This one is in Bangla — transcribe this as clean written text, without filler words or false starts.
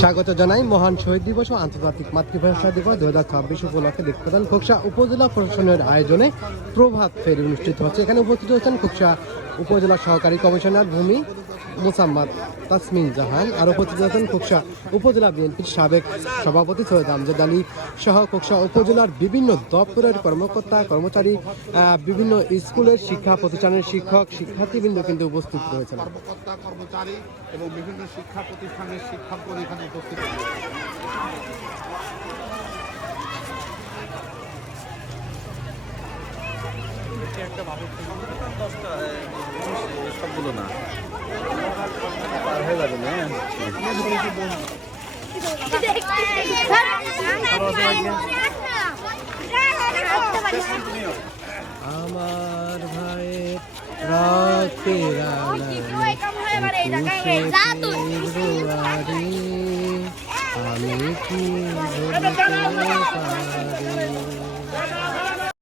স্বাগত জানাই মহান শহীদ দিবস ও আন্তর্জাতিক মাতৃভাষা দিবস 2026 উপলক্ষে দেখতেন খোকসা উপজেলা প্রশাসনের আয়োজনে প্রভাত ফেরি অনুষ্ঠিত হচ্ছে। এখানে উপস্থিত হচ্ছেন খোকসা উপজেলা সহকারী কমিশনার ভূমি মোসাম্মদ তাসমিন জাহান, আর উপস্থিত আছেন খোকসা উপজেলা বিএনপির সাবেক সভাপতি সৈয়দ আমজাদ আলী সহ খোকসা উপজেলার বিভিন্ন দপ্তরের কর্মকর্তা কর্মচারী, বিভিন্ন স্কুলের শিক্ষা প্রতিষ্ঠানের শিক্ষক শিক্ষার্থীবৃন্দ কিন্তু উপস্থিত রয়েছেন। কর্মকর্তা কর্মচারী এবং বিভিন্ন শিক্ষা প্রতিষ্ঠানের শিক্ষকগণ এখানে উপস্থিত রয়েছে। সবগুলো না পার হয়ে যাবে না। আমার ভাইয়ের রক্তের আমি কি